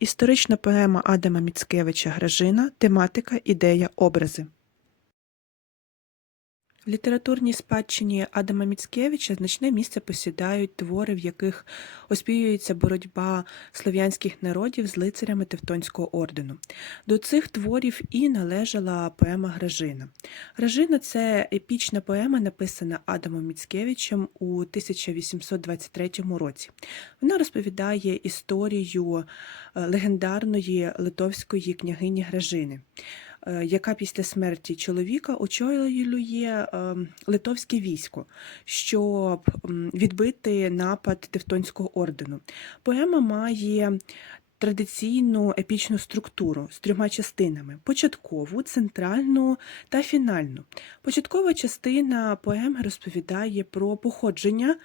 Історична поема Адама Міцкевича Гражина Тематика, ідея, образи. В літературній спадщині Адама Міцкевича значне місце посідають твори, в яких оспівується боротьба слов'янських народів з лицарями Тевтонського ордену. До цих творів і належала поема Гражина. Гражина це епічна поема, написана Адамом Міцкевичем у 1823 році. Вона розповідає історію е, легендарної литовської княгині Гражини яка після смерті чоловіка очолює е, литовське військо, щоб відбити напад Тевтонського ордену. Поема має традиційну епічну структуру з трьома частинами: початкову, центральну та фінальну. Початкова частина поеми розповідає про походження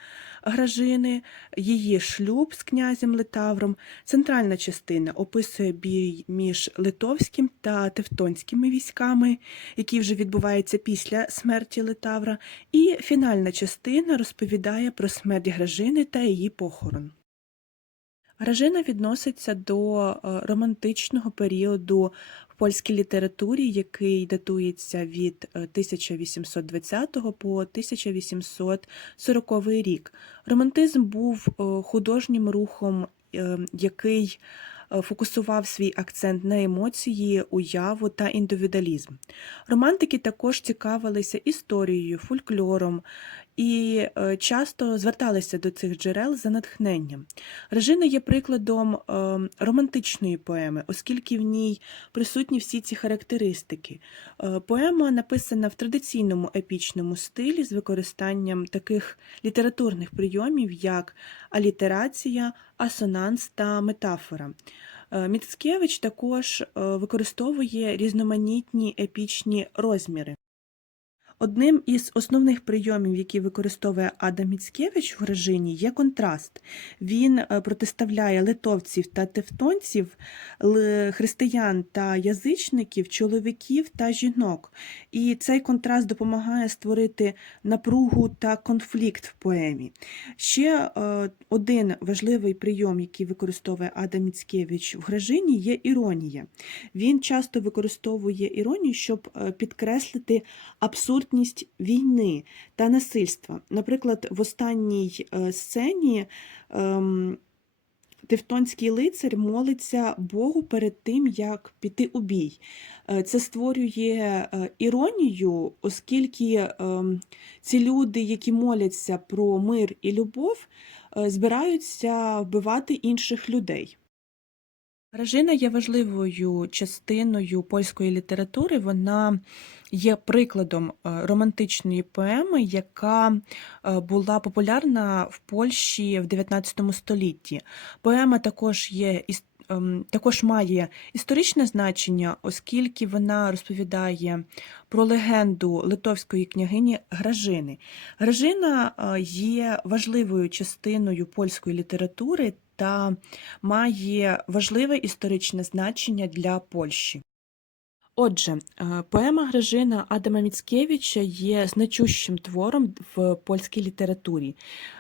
Гражини, її шлюб з князем Литавром. Центральна частина описує бій між литовським та тевтонськими військами, який вже відбувається після смерті Литавра. І фінальна частина розповідає про смерть Гражини та її похорон. Гражина відноситься до е, романтичного періоду в польській літературі, який датується від е, 1820 по 1840 рік. Романтизм був е, художнім рухом, е, який е, фокусував свій акцент на емоції, уяву та індивідуалізм. Романтики також цікавилися історією, фольклором і е, часто зверталися до цих джерел за натхненням. Режина є прикладом е, романтичної поеми, оскільки в ній присутні всі ці характеристики. Е, Поема написана в традиційному епічному стилі з використанням таких літературних прийомів, як алітерація, асонанс та метафора. Е, Міцкевич також е, використовує різноманітні епічні розміри. Одним із основних прийомів, які використовує Адам Міцкевич в Гражині, є контраст. Він е, протиставляє литовців та тевтонців, християн та язичників, чоловіків та жінок. І цей контраст допомагає створити напругу та конфлікт в поемі. Ще е, один важливий прийом, який використовує Адам Міцкевич в Гражині, є іронія. Він часто використовує іронію, щоб е, підкреслити абсурдність війни та насильства. Наприклад, в останній е, сцені ем, Тевтонський лицар молиться Богу перед тим, як піти у бій. Е, Це створює е, іронію, оскільки ем, ці люди, які моляться про мир і любов, збираються вбивати інших людей. Гражина є важливою частиною польської літератури. Вона є прикладом е, романтичної поеми, яка е, була популярна в Польщі в 19 столітті. Поема також є ем, також має історичне значення, оскільки вона розповідає про легенду литовської княгині Гражини. Гражина е, є важливою частиною польської літератури та має важливе історичне значення для Польщі. Отже, е, поема Гражина Адама Міцкевича є значущим твором в польській літературі,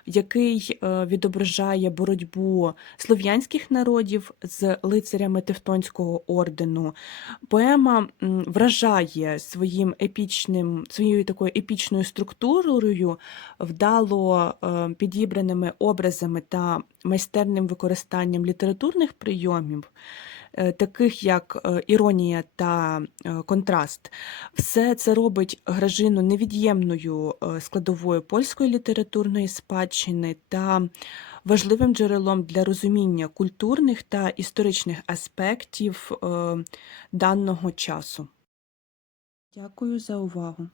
який е, відображає боротьбу слов'янських народів з лицарями Тевтонського ордену. Поема вражає своїм епічним, своєю такою епічною структурою, вдало е, підібраними образами та майстерним використанням літературних прийомів е, таких як е, іронія та е, контраст. Все це робить Гражину невід'ємною складовою польської літературної спадщини та важливим джерелом для розуміння культурних та історичних аспектів даного часу. Дякую за увагу.